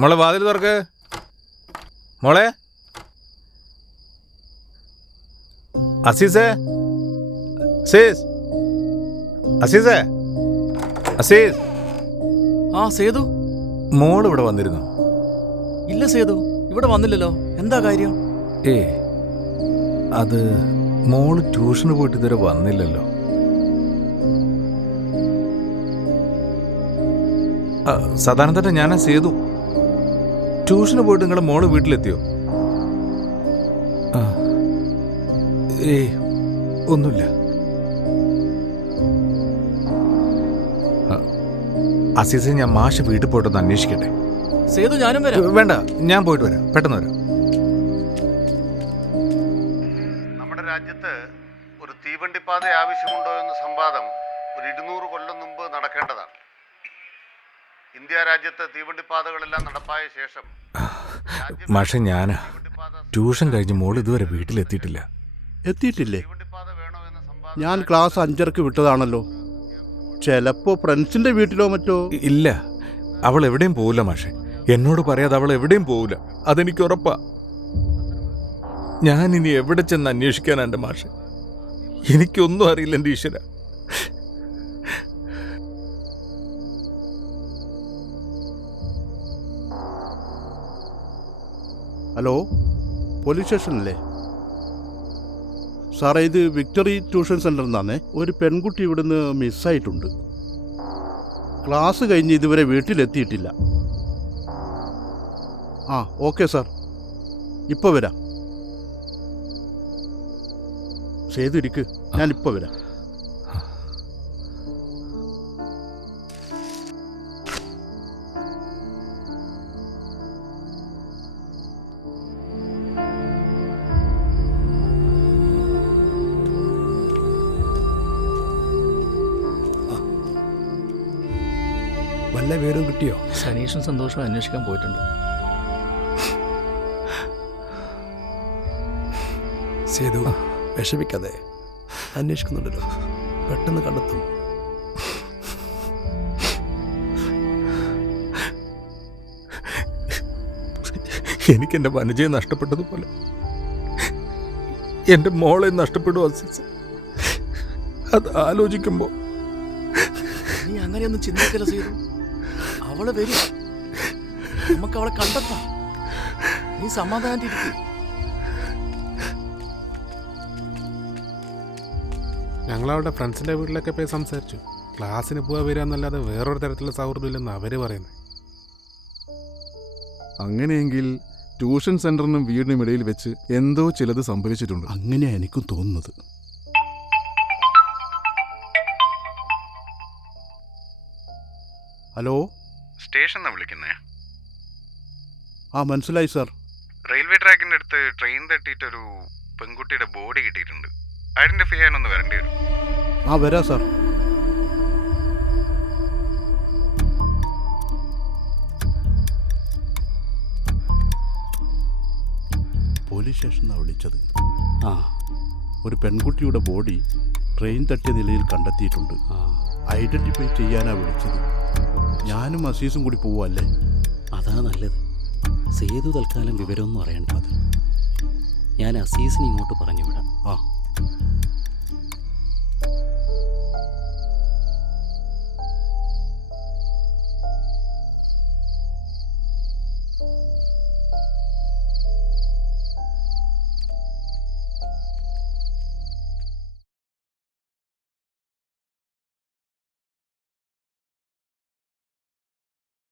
മോളെ വാതിൽ തുറക്ക്. മോളെ അസീസേ, അസീസ്, അസീസേ, അസീസ്. ആ സേതു, മോൾ ഇവിടെ വന്നിരുന്നോ? ഇല്ല സേതു, ഇവിടെ വന്നില്ലല്ലോ. എന്താ കാര്യം? അത് മോള് ട്യൂഷന് പോയിട്ട് ഇതുവരെ വന്നില്ലല്ലോ. സാധാരണ തന്നെ ഞാനാ സേതു. ട്യൂഷന് പോയിട്ട് നിങ്ങളുടെ മോള് വീട്ടിലെത്തിയോ? ഒന്നുമില്ല. അസീസെ, ഞാൻ മാഷ് വീട്ടിൽ പോയിട്ടൊന്ന് അന്വേഷിക്കട്ടെ. സേതു, ഞാനും വരാം. വേണ്ട, ഞാൻ പോയിട്ട് വരാം, പെട്ടെന്ന് വരാം. നമ്മുടെ രാജ്യത്ത് ഒരു തീവണ്ടിപ്പാത ആവശ്യമുണ്ടോ എന്ന സംവാദം ഒരു 200 കൊല്ലം മുമ്പ് നടക്കേണ്ടതാണ്. ഇന്ത്യ രാജ്യത്ത് തീവണ്ടിപ്പാതകളെല്ലാം നടപ്പായ ശേഷം മാഷെ, ഞാനാ ട്യൂഷൻ കഴിഞ്ഞ് മോൾ ഇതുവരെ വീട്ടിലെത്തിയിട്ടില്ല. എത്തിയിട്ടില്ലേ? ഞാൻ ക്ലാസ് 5:30 വിട്ടതാണല്ലോ. ചിലപ്പോ ഫ്രണ്ട്സിന്റെ വീട്ടിലോ മറ്റോ. ഇല്ല, അവൾ എവിടെയും പോവില്ല മാഷെ. എന്നോട് പറയാതെ അവൾ എവിടെയും പോവില്ല, അതെനിക്ക് ഉറപ്പാ. ഞാൻ ഇനി എവിടെ ചെന്ന് അന്വേഷിക്കാനാ എൻ്റെ മാഷെ? എനിക്കൊന്നും അറിയില്ല എൻ്റെ ഈശ്വര. ഹലോ, പോലീസ് സ്റ്റേഷനല്ലേ സാറേ? ഇത് വിക്ടറി ട്യൂഷൻ സെൻ്ററിൽ നിന്നാണേ. ഒരു പെൺകുട്ടി ഇവിടുന്ന് മിസ്സായിട്ടുണ്ട്. ക്ലാസ് കഴിഞ്ഞ് ഇതുവരെ വീട്ടിലെത്തിയിട്ടില്ല. ആ ഓക്കെ സാർ, ഇപ്പോൾ വരാം. സേതു ഇരിക്ക്, ഞാനിപ്പോൾ വരാം. വല്ല വിവരവും കിട്ടിയോ? സനീഷും സന്തോഷവും അന്വേഷിക്കാൻ പോയിട്ടുണ്ട്. സേതു, വിഷമിക്കാതെ, അന്വേഷിക്കുന്നുണ്ടല്ലോ, പെട്ടെന്ന് കണ്ടെത്തും. എനിക്കെൻ്റെ വനജയെ നഷ്ടപ്പെട്ടതുപോലെ എൻ്റെ മോളെ നഷ്ടപ്പെടും അസീസ്. അത് ആലോചിക്കുമ്പോൾ നീ അങ്ങനെയൊന്നും ചിന്തിക്കല സേതു. അവളെ വരും, നമുക്ക് അവളെ കണ്ടെത്താം. നീ സമാധാനായിട്ടിരിക്കും. ഞങ്ങളവിടെ ഫ്രണ്ട്സിൻ്റെ വീട്ടിലൊക്കെ പോയി സംസാരിച്ചു. ക്ലാസ്സിന് പോകാൻ വരികയെന്നല്ലാതെ വേറൊരു തരത്തിലുള്ള സൗഹൃദം ഇല്ലെന്ന് അവർ പറയുന്നത്. അങ്ങനെയെങ്കിൽ ട്യൂഷൻ സെന്ററിനും വീടിനും ഇടയിൽ വെച്ച് എന്തോ ചിലത് സംഭവിച്ചിട്ടുണ്ട്. അങ്ങനെയാണ് എനിക്കും തോന്നുന്നത്. ഹലോ, സ്റ്റേഷനാ വിളിക്കുന്നേ. ആ മനസ്സിലായി സാർ. റെയിൽവേ ട്രാക്കിന്റെ അടുത്ത് ട്രെയിൻ തട്ടിയിട്ടൊരു പെൺകുട്ടിയുടെ ബോഡി കിട്ടിയിട്ടുണ്ട്. ഐഡന്റിഫൈ ചെയ്യാനൊന്ന് വരേണ്ടി വരും. ആ വരാം സാർ. പോലീസ് സ്റ്റേഷനാണ് വിളിച്ചത്. ഒരു പെൺകുട്ടിയുടെ ബോഡി ട്രെയിൻ തട്ടിയ നിലയിൽ കണ്ടെത്തിയിട്ടുണ്ട്. ഐഡന്റിഫൈ ചെയ്യാനാണ് വിളിച്ചത്. ഞാനും അസീസും കൂടി പോവല്ലേ? അതാ നല്ലത്. സേതു തൽക്കാലം വിവരമൊന്നും അറിയണ്ട. ഞാൻ അസീസിനെ ഇങ്ങോട്ട് പറഞ്ഞു വിടാം. ആ